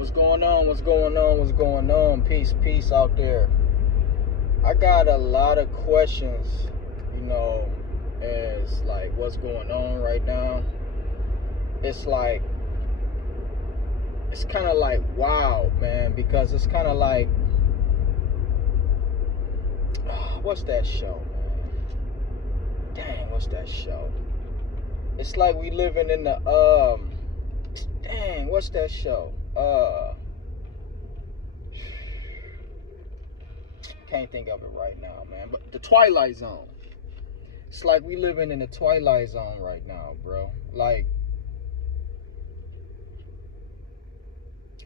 What's going on? What's going on? What's going on? Peace, peace out there. I got a lot of questions, as like what's going on right now. It's kind of like wow, man, because it's kind of like, what's that show, man? Dang, what's that show? It's like we living in the what's that show? Can't think of it right now, man. But the Twilight Zone. It's like we living in the Twilight Zone right now, bro. Like,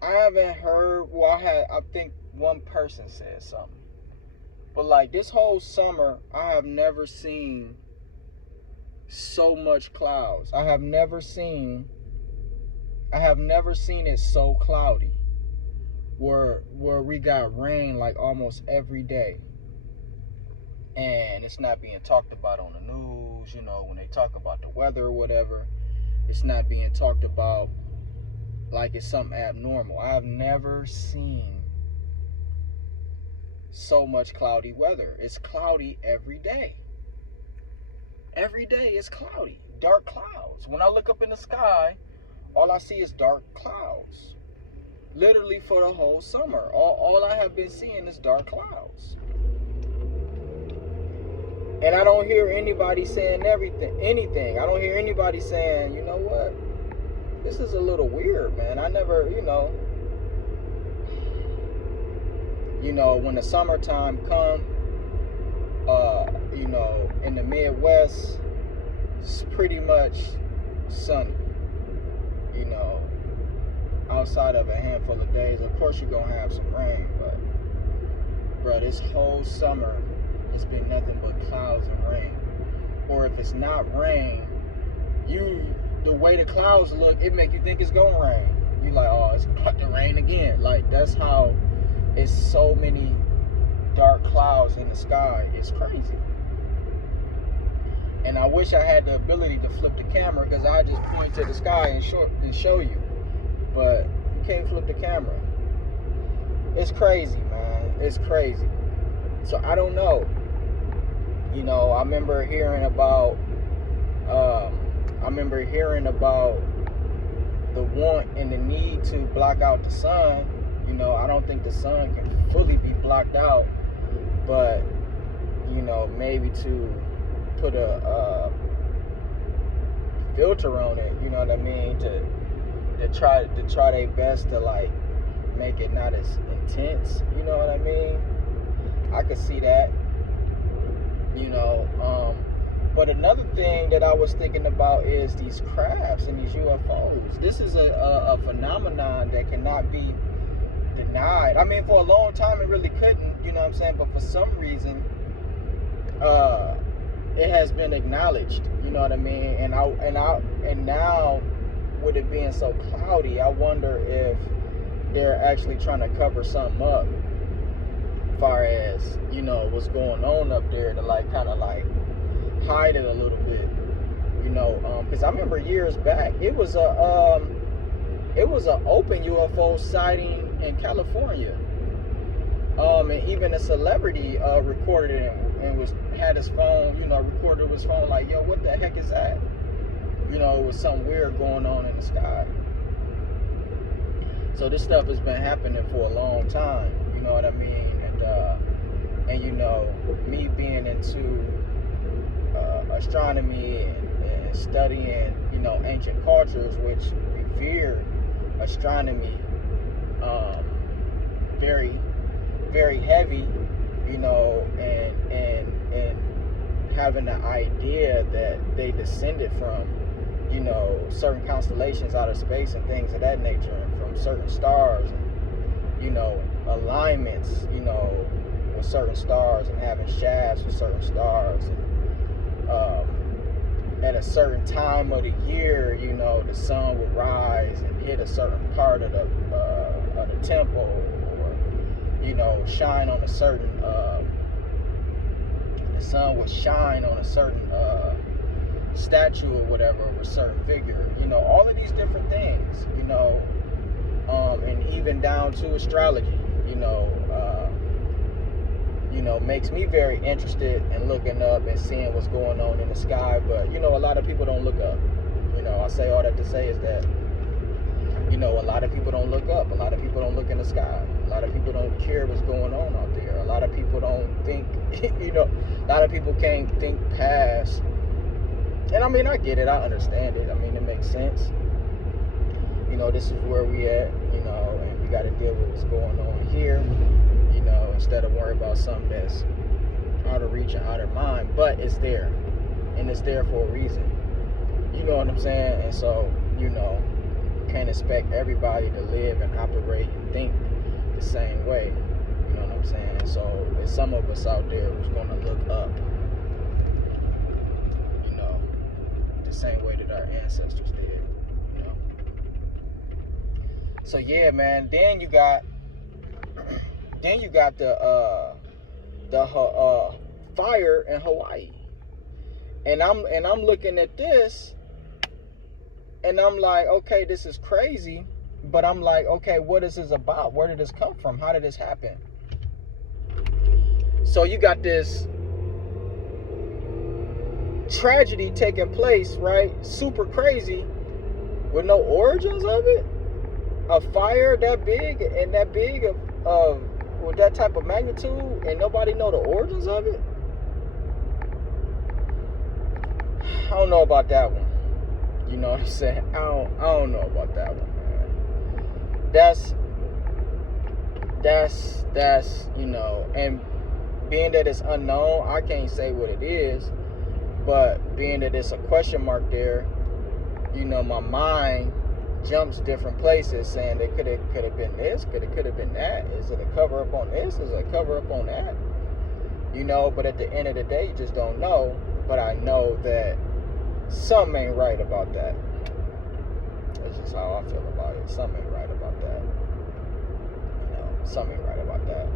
I haven't heard. Well, I think one person said something. But like this whole summer, I have never seen so much clouds. I have never seen it so cloudy. Where we got rain like almost every day, and it's not being talked about on the news. When they talk about the weather or whatever, it's not being talked about like it's something abnormal. I have never seen so much cloudy weather. It's cloudy every day. Every day it's cloudy, dark clouds. When I look up in the sky, all I see is dark clouds. Literally for the whole summer, all I have been seeing is dark clouds. And I don't hear anybody saying anything. I don't hear anybody saying, you know what? This is a little weird, man. I never, when the summertime come, in the Midwest, it's pretty much sunny, outside of a handful of days. Of course you're gonna have some rain, but bro, this whole summer it's been nothing but clouds and rain. Or if it's not rain, the way the clouds look, it make you think it's gonna rain. You like, oh, it's about to rain again. Like, that's how it's so many dark clouds in the sky. It's crazy. And I wish I had the ability to flip the camera, because I just point to the sky and show you. But you can't flip the camera. It's crazy, man. It's crazy. So I don't know. I remember hearing about the want and the need to block out the sun. I don't think the sun can fully be blocked out, but maybe to put a filter on it, you know what I mean, to try their best to like make it not as intense, you know what I mean. I could see that, but another thing that I was thinking about is these crafts and these UFOs. This is a phenomenon that cannot be denied. I mean, for a long time it really couldn't, you know what I'm saying, but for some reason it has been acknowledged, you know what I mean. And now with it being so cloudy, I wonder if they're actually trying to cover something up, as far as what's going on up there, to like kind of like hide it a little bit, because I remember years back it was a open UFO sighting in California, and even a celebrity recorded it and had his phone, recorded his phone, like, yo, what the heck is that? It was something weird going on in the sky. So this stuff has been happening for a long time, you know what I mean? And me being into astronomy and studying, ancient cultures, which revered astronomy very, very heavy, and having the idea that they descended from, certain constellations out of space and things of that nature, and from certain stars, and, alignments, with certain stars, and having shafts with certain stars, and at a certain time of the year, the sun would rise and hit a certain part of the temple, or shine on a certain the sun would shine on a certain statue or whatever, or a certain figure, all of these different things, and even down to astrology, makes me very interested in looking up and seeing what's going on in the sky. But, a lot of people don't look up. I say all that to say is that, a lot of people don't look up. A lot of people don't look in the sky. A lot of people don't care what's going on out there. A lot of people don't think, a lot of people can't think past. And I mean, I get it. I understand it. I mean, it makes sense. This is where we at, and we got to deal with what's going on here, instead of worrying about something that's out of reach and out of mind. But it's there, and it's there for a reason. You know what I'm saying? And so, can't expect everybody to live and operate and think the same way. You know what I'm saying? So there's some of us out there who's going to look up, the same way that our ancestors did. So yeah, man. Then you got the fire in Hawaii, and I'm looking at this, and I'm like, okay, this is crazy, but I'm like, okay, what is this about? Where did this come from? How did this happen? So you got this tragedy taking place, right? Super crazy, with no origins of it. A fire that big of with that type of magnitude, and nobody know the origins of it. I don't know about that one. You know what I'm saying? I don't know about that one, man. That's and being that it's unknown, I can't say what it is. But being that it's a question mark there, my mind jumps different places, saying they could have been this, could have been that. Is it a cover up on this? Is it a cover up on that? But at the end of the day, you just don't know. But I know that something ain't right about that. That's just how I feel about it. Something ain't right about that. Something ain't right about that.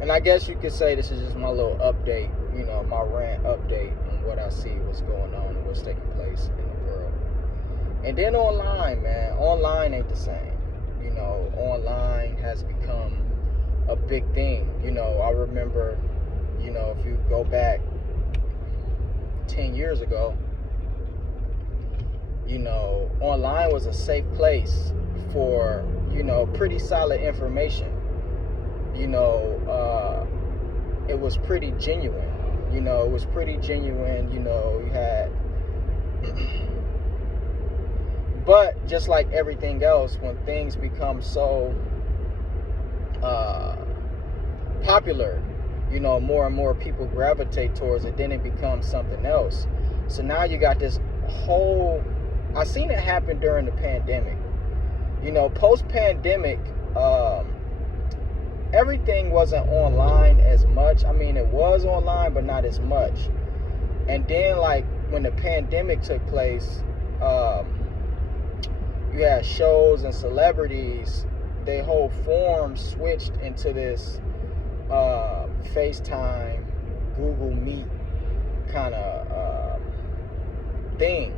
And I guess you could say this is just my little update, my rant update on what I see, what's going on, and what's taking place in the world. And then online, man. Online ain't the same. Online has become a big thing. I remember, if you go back 10 years ago, online was a safe place for, pretty solid information. It was pretty genuine. It was pretty genuine. You had... But just like everything else, when things become so popular, more and more people gravitate towards it, then it becomes something else. So now you got this whole... I seen it happen during the pandemic. Post-pandemic, everything wasn't online as much. I mean, it was online, but not as much. And then, like, when the pandemic took place, you had shows and celebrities, their whole form switched into this FaceTime, Google Meet kind of thing.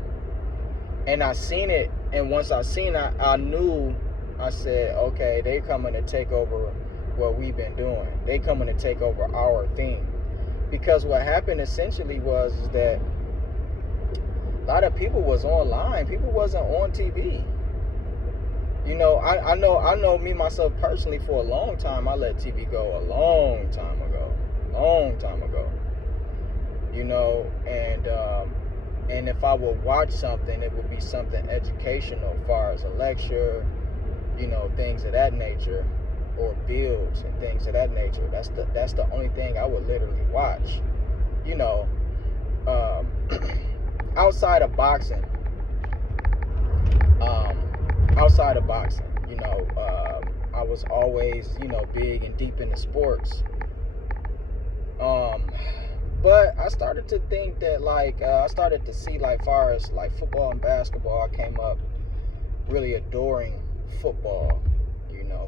And I seen it, and once I seen it, I knew, I said, okay, they coming to take over what we've been doing. They coming to take over our thing. Because what happened essentially was that a lot of people was online. People wasn't on TV. I know me, myself, personally, for a long time, I let TV go a long time ago. And if I would watch something, it would be something educational as far as a lecture, things of that nature, or builds and things of that nature. That's the only thing I would literally watch. Outside of boxing. I was always, big and deep into sports. But I started to think that, I started to see, far as, football and basketball, I came up really adoring football.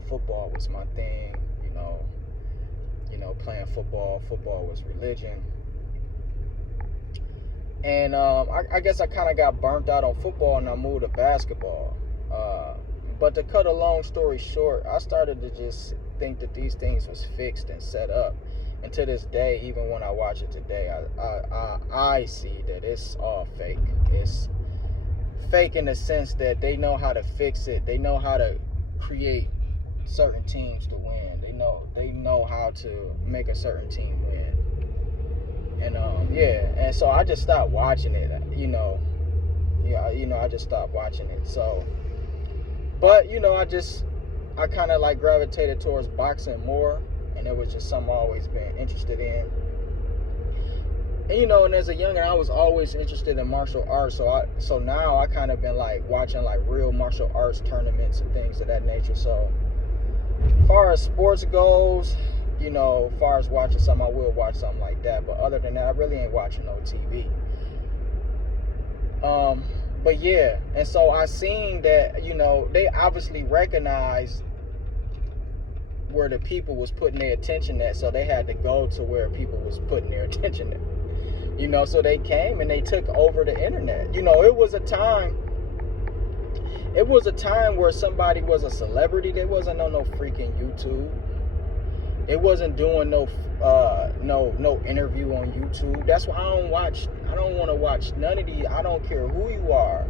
Football was my thing, playing football. Football was religion. And I guess I kind of got burnt out on football, and I moved to basketball. But to cut a long story short, I started to just think that these things was fixed and set up. And to this day, even when I watch it today, I see that it's all fake. It's fake in the sense that they know how to fix it. They know how to create certain teams to win. They know how to make a certain team win. And and so I just stopped watching it. I just stopped watching it. So, but I kind of like gravitated towards boxing more, and it was just something I've always been interested in. And and as a youngin', I was always interested in martial arts. So now I kind of been like watching like real martial arts tournaments and things of that nature. So, as far as sports goes, as far as watching something, I will watch something like that. But other than that, I really ain't watching no TV. But yeah, and so I seen that, they obviously recognized where the people was putting their attention at, so they had to go to where people was putting their attention at. So they came and they took over the internet. It was a time where somebody was a celebrity. They wasn't on no freaking YouTube. It wasn't doing no interview on YouTube. That's why I don't want to watch none of these. I don't care who you are.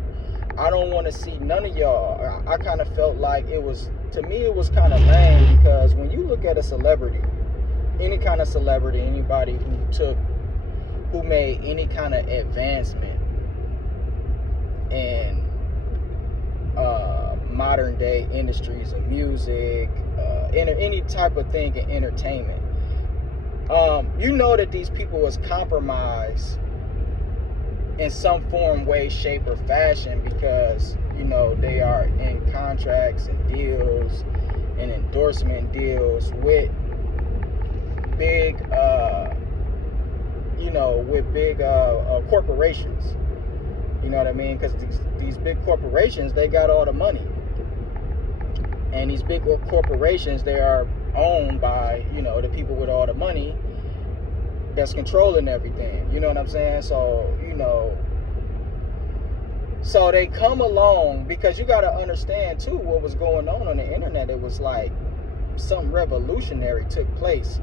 I don't want to see none of y'all. I kind of felt like it was kind of lame, because when you look at a celebrity, any kind of celebrity, anybody who made any kind of advancement in modern day industries of music, any type of thing in entertainment, that these people was compromised in some form, way, shape, or fashion, because they are in contracts and deals and endorsement deals with big corporations. You know what I mean? Because these big corporations, they got all the money. And these big corporations, they are owned by, the people with all the money that's controlling everything. You know what I'm saying? So, so they come along, because you got to understand, too, what was going on the internet. It was like something revolutionary took place,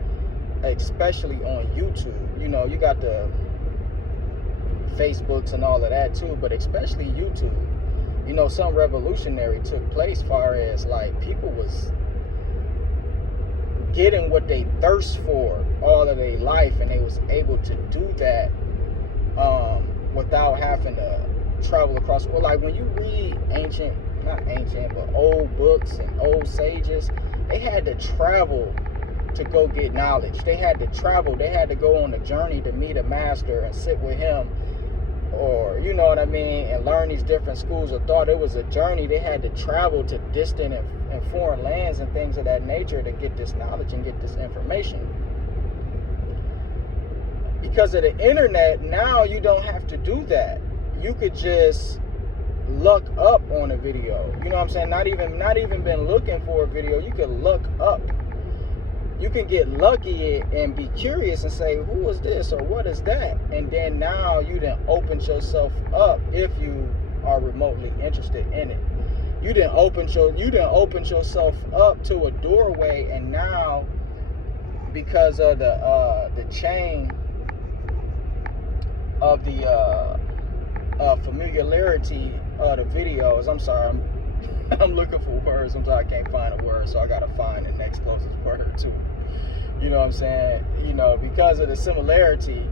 especially on YouTube. You got the Facebooks and all of that, too, but especially YouTube. Something revolutionary took place, far as like people was getting what they thirst for all of their life, and they was able to do that without having to travel across. Well, like when you read old books and old sages, they had to travel to go get knowledge. They had to travel. They had to go on a journey to meet a master and sit with him, or and learn these different schools of thought. It was a journey. They had to travel to distant and foreign lands and things of that nature to get this knowledge and get this information. Because of the internet, now you don't have to do that. You could just look up on a video. You know what I'm saying? Not even been looking for a video. You could look up. You can get lucky and be curious and say, who is this or what is that? And then now you done opened yourself up, if you are remotely interested in it. You done opened yourself up to a doorway, and now, because of the chain of the familiarity of the videos. I'm sorry, I'm looking for words. Sometimes I can't find a word, so I gotta find the next closest word too. You know what I'm saying? Because of the similarity,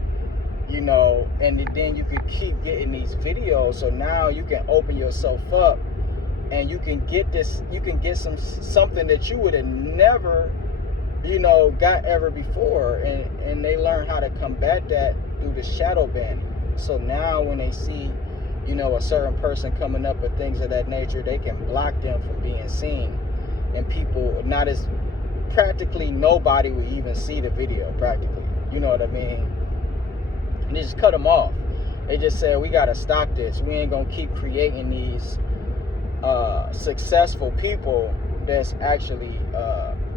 and then you could keep getting these videos. So now you can open yourself up, and you can get something that you would have never, got ever before. And they learn how to combat that through the shadow banning. So now when they see, a certain person coming up with things of that nature, they can block them from being seen. And people, practically nobody will even see the video, practically. You know what I mean? And they just cut them off. They just said, we got to stop this. We ain't going to keep creating these successful people that's actually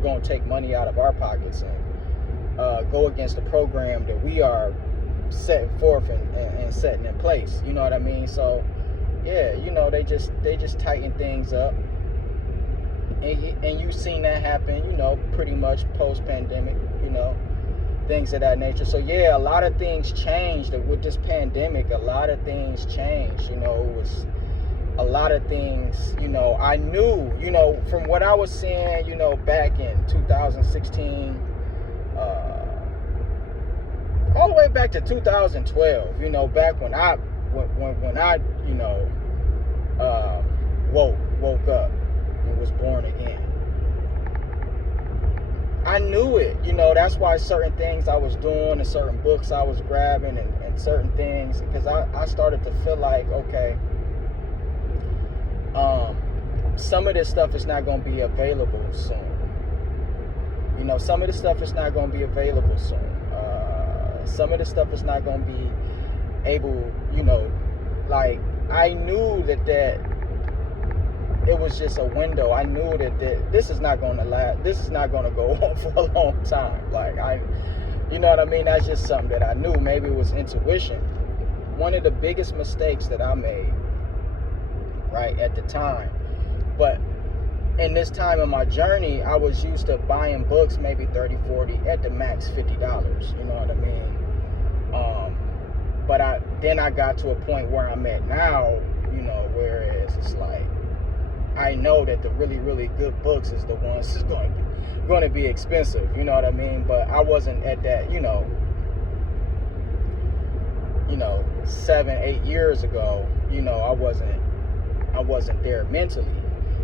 going to take money out of our pockets and go against the program that we are setting forth and setting in place. You know what I mean? So yeah, they just tighten things up, And you've seen that happen, pretty much post-pandemic, things of that nature. So yeah, a lot of things changed with this pandemic. A lot of things changed. It was a lot of things. I knew, from what I was seeing, back in 2016, all the way back to 2012. Back when I woke up and was born again. I knew it, that's why certain things I was doing and certain books I was grabbing and certain things, because I started to feel like, okay, some of this stuff is not going to be available soon. Some of this stuff is not going to be available soon. Some of this stuff is not going to be able, like, I knew that it was just a window. I knew that this is not going to last. This is not going to go on for a long time. Like, you know what I mean? That's just something that I knew. Maybe it was intuition. One of the biggest mistakes that I made, right, at the time. But in this time of my journey, I was used to buying books maybe 30, 40, at the max $50. You know what I mean? But then I got to a point where I'm at now, whereas it's like, I know that the really, really good books is the ones that's going to be expensive. You know what I mean? But I wasn't at that, 7, 8 years ago. I wasn't there mentally.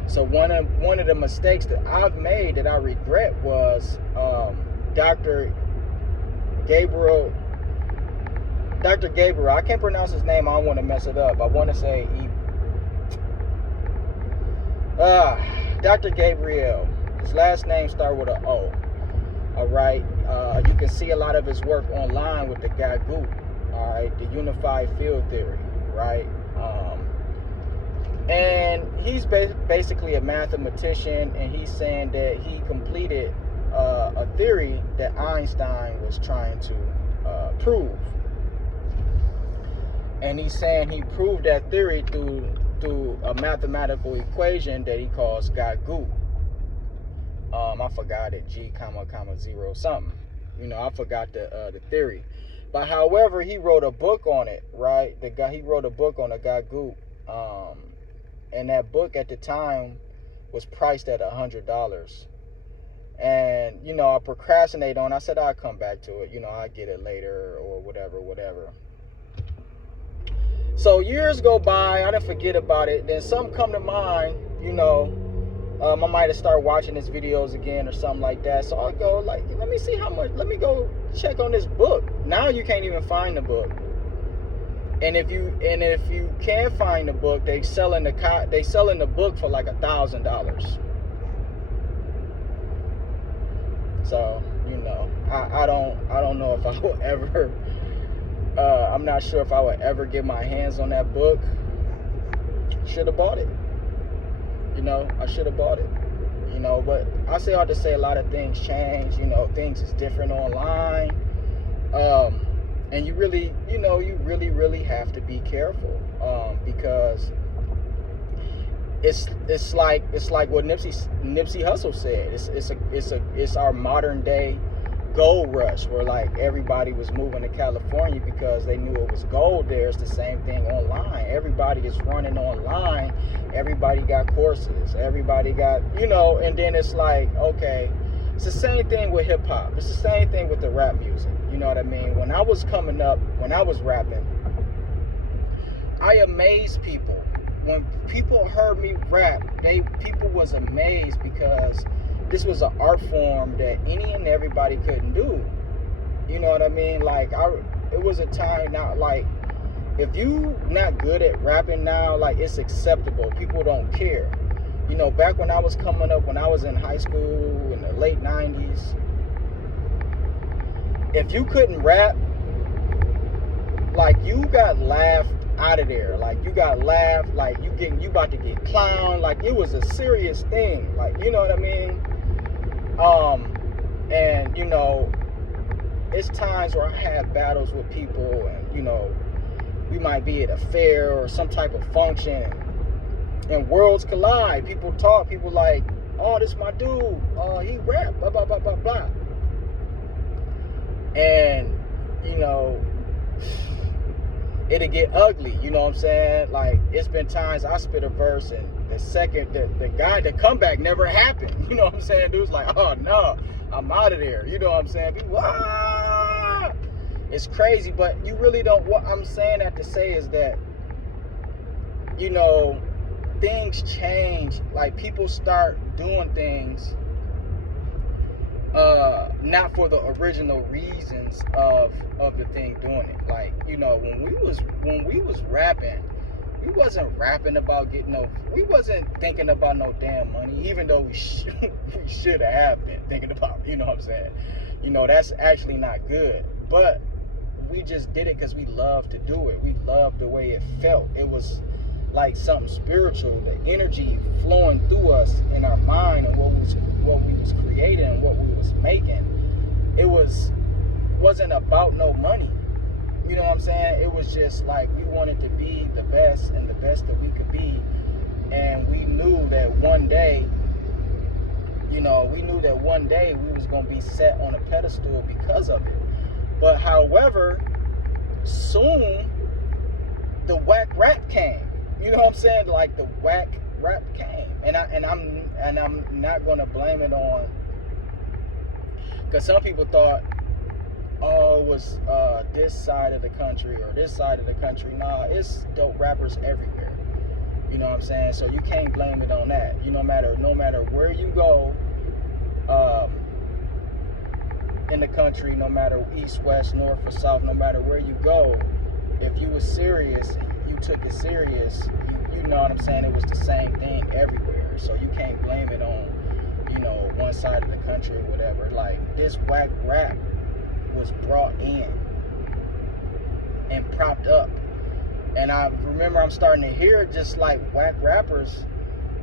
So one of the mistakes that I've made that I regret was Dr. Gabriel. I can't pronounce his name. I don't want to mess it up. I want to say Dr. Gabriel. His last name starts with an O. All right. You can see a lot of his work online with the guy Goop. All right. The unified field theory. Right. And he's basically a mathematician, and he's saying that he completed a theory that Einstein was trying to prove. And he's saying he proved that theory through a mathematical equation that he calls Goop. I forgot it, G, 0 something. I forgot the theory. But however, he wrote a book on it, right? He wrote a book on a Goop. And that book at the time was priced at $100. And, I procrastinated on it. I said I'll come back to it. I'll get it later or whatever. So years go by, I didn't forget about it. Then something come to mind, I might have started watching his videos again or something like that. So I'll go like, let me see how much, let me go check on this book. Now you can't even find the book. And if you can find the book, they selling the book for like $1,000. So, I don't know if I will ever I'm not sure if I would ever get my hands on that book. Should have bought it. I should have bought it. But I say all to say a lot of things change. Things is different online. And you really, you really have to be careful. Because it's like what Nipsey Hussle said. It's our modern day gold rush, where like everybody was moving to California because they knew it was gold there. It's the same thing online. Everybody is running online. Everybody got courses. Everybody got, and then it's like, okay, it's the same thing with hip hop. It's the same thing with the rap music. You know what I mean? When I was coming up, when I was rapping, I amazed people. When people heard me rap, people was amazed because this was an art form that any and everybody couldn't do. You know what I mean? Like, it was a time now, like, if you not good at rapping now, like, it's acceptable. People don't care. Back when I was coming up, when I was in high school in the late 90s, if you couldn't rap, like, you got laughed out of there. Like, you got laughed, like, you about to get clowned. Like, it was a serious thing. Like, you know what I mean? And it's times where I have battles with people, and we might be at a fair or some type of function, and worlds collide. People talk, people like, oh, this my dude, he rap, blah, blah, blah, blah, blah. And, you know, it'll get ugly, you know what I'm saying? Like, it's been times I spit a verse and the comeback never happened. You know what I'm saying? Dude's like, oh no, I'm out of there. You know what I'm saying? People, ah! It's crazy, but you really don't, what I'm saying that to say is that, you know, things change. Like, people start doing things not for the original reasons of the thing doing it. Like, you know, when we was rapping, we wasn't rapping about we wasn't thinking about no damn money, even though we should have been thinking about, you know what I'm saying? You know, that's actually not good. But we just did it because we loved to do it. We loved the way it felt. It was like something spiritual, the energy flowing through us in our mind, and what we was creating and what we was making. It wasn't about no money. You know what I'm saying? It was just like we wanted to be the best and the best that we could be. And we knew that one day, you know, we was going to be set on a pedestal because of it. But however, soon the whack rap came. You know what I'm saying? Like, the whack rap came. And I'm not going to blame it on, because some people thought, oh, it was this side of the country or this side of the country. Nah, it's dope rappers everywhere. You know what I'm saying? So you can't blame it on that. You no matter where you go in the country, no matter east, west, north, or south, no matter where you go, if you were serious, you took it serious, you know what I'm saying? It was the same thing everywhere. So you can't blame it on, you know, one side of the country or whatever. Like, this whack rap was brought in and propped up, and I remember I'm starting to hear just like whack rappers,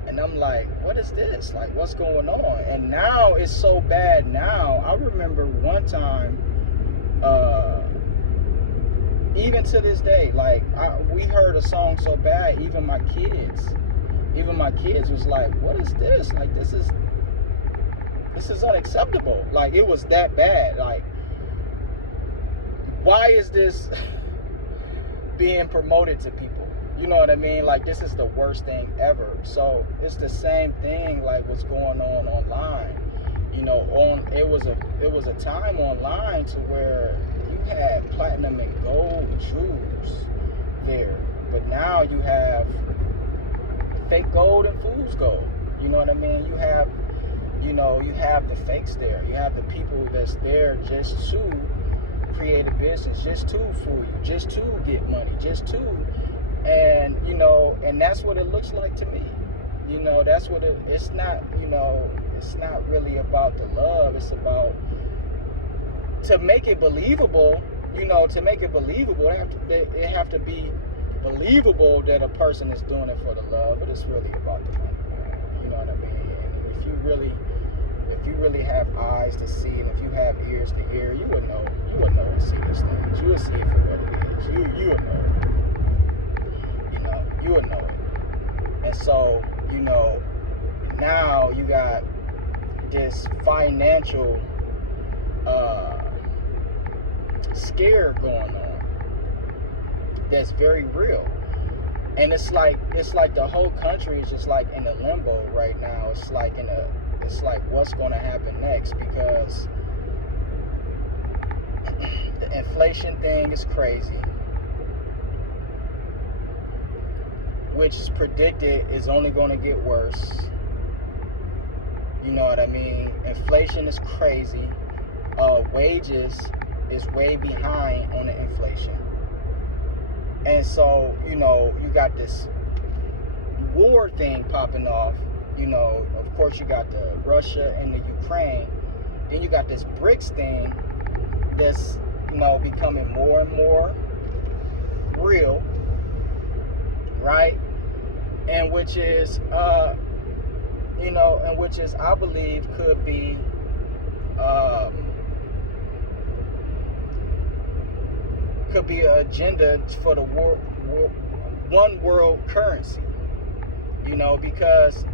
and I'm like, what is this? Like, what's going on? And now it's so bad. Now I remember one time, even to this day, like, we heard a song so bad, even my kids was like, what is this? Like, this is unacceptable. Like, it was that bad. Like, why is this being promoted to people? You know what I mean? Like, this is the worst thing ever. So it's the same thing like what's going on online. You know, it was a time online to where you had platinum and gold jewels there, but now you have fake gold and fool's gold. You know what I mean? You have the fakes there. You have the people that's there just to create a business, just to fool you, just to get money, and you know, and that's what it looks like to me. You know, that's what it's not, you know, it's not really about the love. It's about, to make it believable, you know, it have to be believable that a person is doing it for the love, but it's really about the money. You know what I mean? And if you really have eyes to see, and if you have ears to hear, you would know and see these things. You would see it for what it is. You would know it. You know, you would know it. And so, you know, now you got this financial scare going on that's very real. And it's like the whole country is just like in a limbo right now. It's like what's going to happen next, because the inflation thing is crazy, which is predicted is only going to get worse. You know what I mean? Inflation is crazy. Wages is way behind on the inflation. And so, you know, you got this war thing popping off. You know, of course, you got the Russia and the Ukraine. Then you got this BRICS thing that's, you know, becoming more and more real, right? And which is, you know, and which is, I believe, could be an agenda for the one world currency. You know, because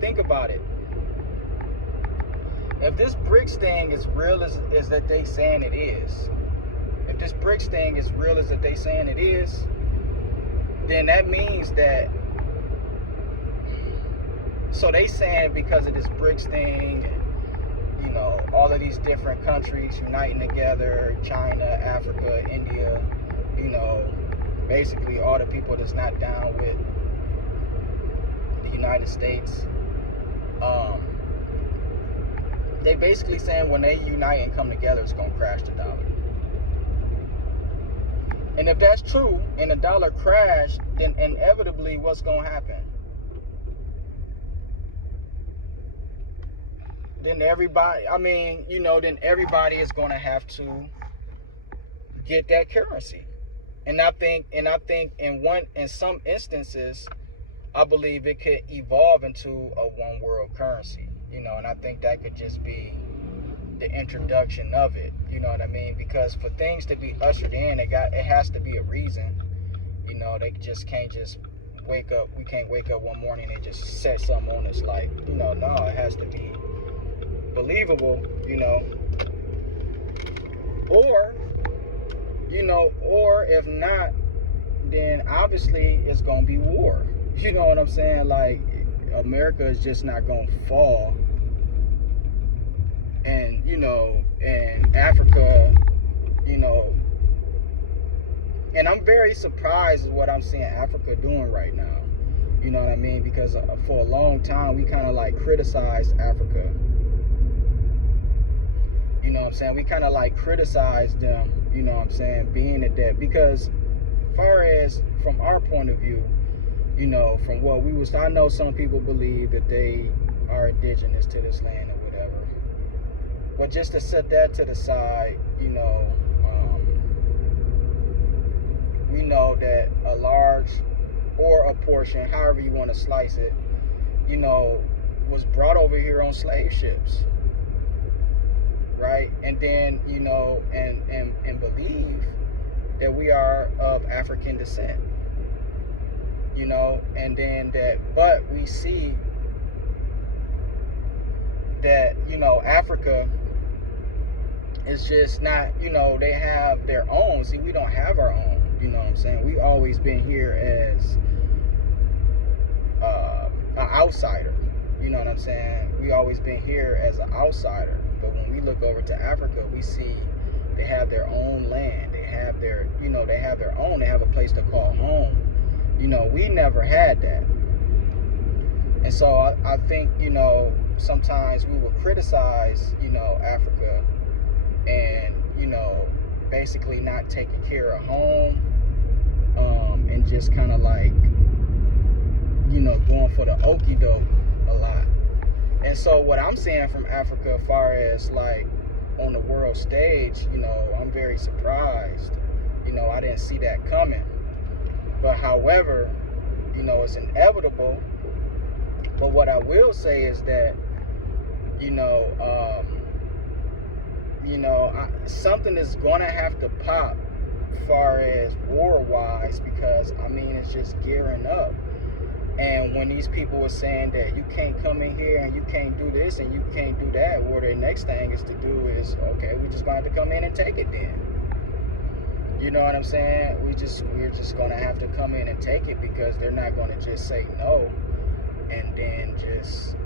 think about it, if this BRICS thing is real as that they saying it is, if this BRICS thing is real as that they saying it is, then that means that, so they saying because of this BRICS thing, and, you know, all of these different countries uniting together, China, Africa, India, you know, basically all the people that's not down with the United States, they basically saying when they unite and come together, it's going to crash the dollar. And if that's true, and the dollar crashed, then inevitably what's going to happen? Then everybody, I mean, you know, then everybody is going to have to get that currency. And I think in some instances, I believe it could evolve into a one world currency, you know, and I think that could just be the introduction of it, you know what I mean? Because for things to be ushered in, it has to be a reason, you know. They just can't just wake up. We can't wake up one morning and just set something on us, like, you know, no, it has to be believable, you know. Or, you know, or if not, then obviously it's gonna be war. You know what I'm saying? Like, America is just not gonna fall. And, you know, and Africa, you know, and I'm very surprised at what I'm seeing Africa doing right now. You know what I mean? Because for a long time, we kind of like criticized Africa. You know what I'm saying? We kind of like criticized them, you know what I'm saying, being at that. Because far as from our point of view, you know, from what we was, I know some people believe that they are indigenous to this land or whatever. But just to set that to the side, you know, we know that a large or a portion, however you want to slice it, you know, was brought over here on slave ships, right? And then, you know, and believe that we are of African descent, you know, and then that, but we see that, you know, Africa is just not, you know, they have their own. See, we don't have our own, you know what I'm saying? We always been here as an outsider, you know what I'm saying? We always been here as an outsider. But when we look over to Africa, we see they have their own land. They have their, you know, they have their own. They have a place to call home. You know, we never had that. And so I think, you know, sometimes we will criticize, you know, Africa and, you know, basically not taking care of home, and just kind of like, you know, going for the okie doke a lot. And so what I'm saying from Africa, as far as like on the world stage, you know, I'm very surprised. You know, I didn't see that coming. But however, you know, it's inevitable. But what I will say is that, something is going to have to pop as far as war-wise, because, I mean, it's just gearing up. And when these people were saying that you can't come in here and you can't do this and you can't do that, well, their next thing is to do is, okay, we're just going to have to come in and take it then. You know what I'm saying? We're just going to have to come in and take it, because they're not going to just say no and then just,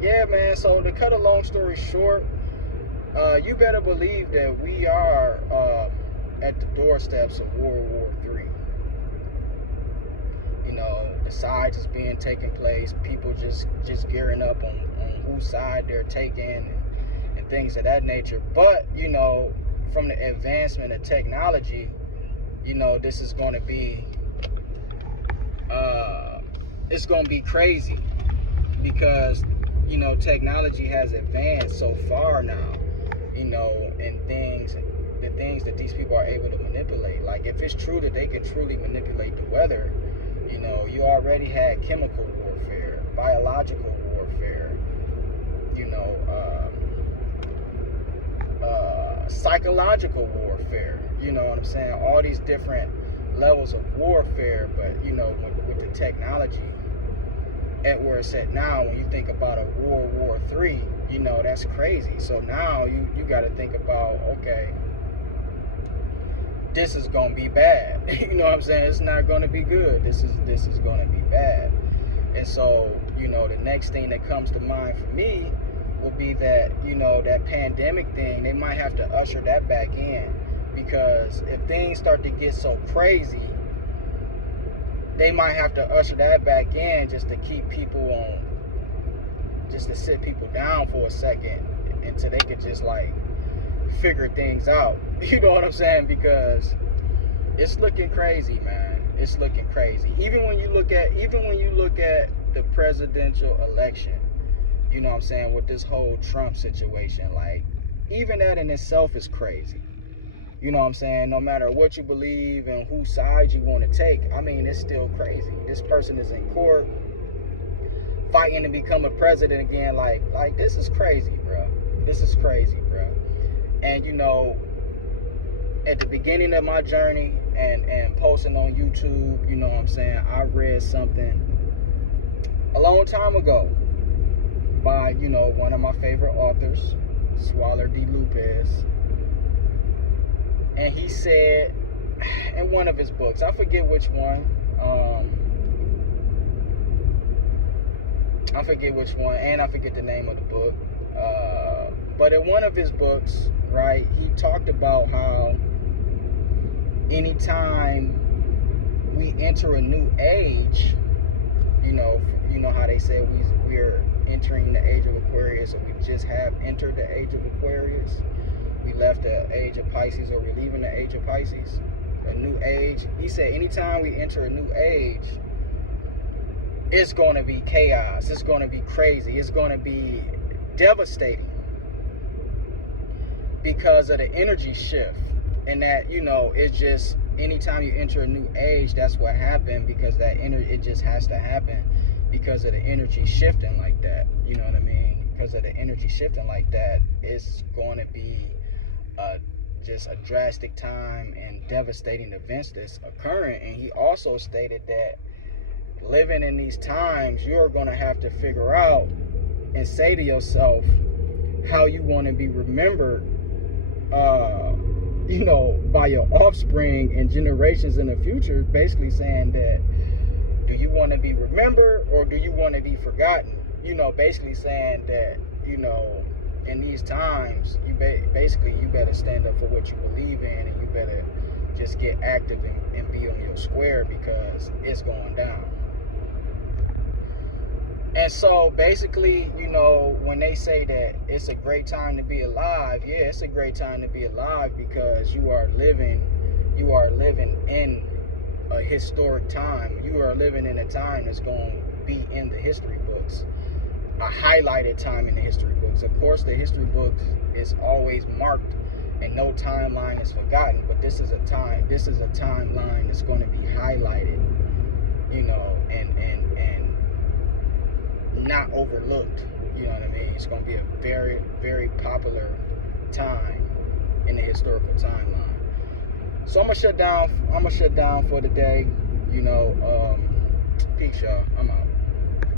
yeah, man. So to cut a long story short, you better believe that we are at the doorsteps of World War III. You know, the sides is being taken place, people just gearing up on whose side they're taking and things of that nature. But, you know, from the advancement of technology, you know, this is going to be, it's going to be crazy, because, you know, technology has advanced so far now, you know, and the things that these people are able to manipulate. Like, if it's true that they can truly manipulate the weather, you know, you already had chemical warfare, biological warfare, you know, psychological warfare, you know what I'm saying? All these different levels of warfare. But, you know, with the technology, at where it's at now. When you think about a World War III, you know, that's crazy. So now you got to think about, okay, this is gonna be bad. You know what I'm saying? It's not gonna be good. This is gonna be bad. And so, you know, the next thing that comes to mind for me would be that, you know, that pandemic thing, they might have to usher that back in, because if things start to get so crazy, they might have to usher that back in just to keep people on, just to sit people down for a second until they could just like figure things out. You know what I'm saying? Because it's looking crazy, man. It's looking crazy. Even when you look at the presidential election, you know what I'm saying, with this whole Trump situation, like, even that in itself is crazy. You know what I'm saying? No matter what you believe and whose side you want to take, I mean, it's still crazy. This person is in court fighting to become a president again. Like this is crazy, bro. This is crazy, bro. And, you know, at the beginning of my journey and posting on YouTube, you know what I'm saying, I read something a long time ago by, you know, one of my favorite authors, Swaller D. Lupez. And he said in one of his books, I forget which one, and I forget the name of the book, but in one of his books, right, he talked about how anytime we enter a new age, you know how they say we're entering the age of Aquarius, or we just have entered the age of Aquarius. We left the age of Pisces, or we're leaving the age of Pisces, a new age. He said anytime we enter a new age, it's going to be chaos. It's going to be crazy. It's going to be devastating because of the energy shift. And that, you know, it's just anytime you enter a new age, that's what happened, because that it just has to happen because of the energy shifting like that. You know what I mean? Because of the energy shifting like that, it's going to be just a drastic time and devastating events that's occurring. And he also stated that living in these times, you're going to have to figure out and say to yourself how you want to be remembered, you know, by your offspring and generations in the future. Basically saying that, do you want to be remembered or do you want to be forgotten? You know, basically saying that, you know, in these times, you better stand up for what you believe in, and you better just get active and be on your square, because it's going down. And so basically, you know, when they say that it's a great time to be alive, yeah, it's a great time to be alive, because you are living in a historic time. You are living in a time that's going to be in the history books, a highlighted time in the history books. Of course, the history book is always marked and no timeline is forgotten, but this is a timeline that's going to be highlighted, you know, and not overlooked. You know what I mean? It's going to be a very, very popular time in the historical timeline. So I'm gonna shut down for the day. You know, peace, y'all. I'm out.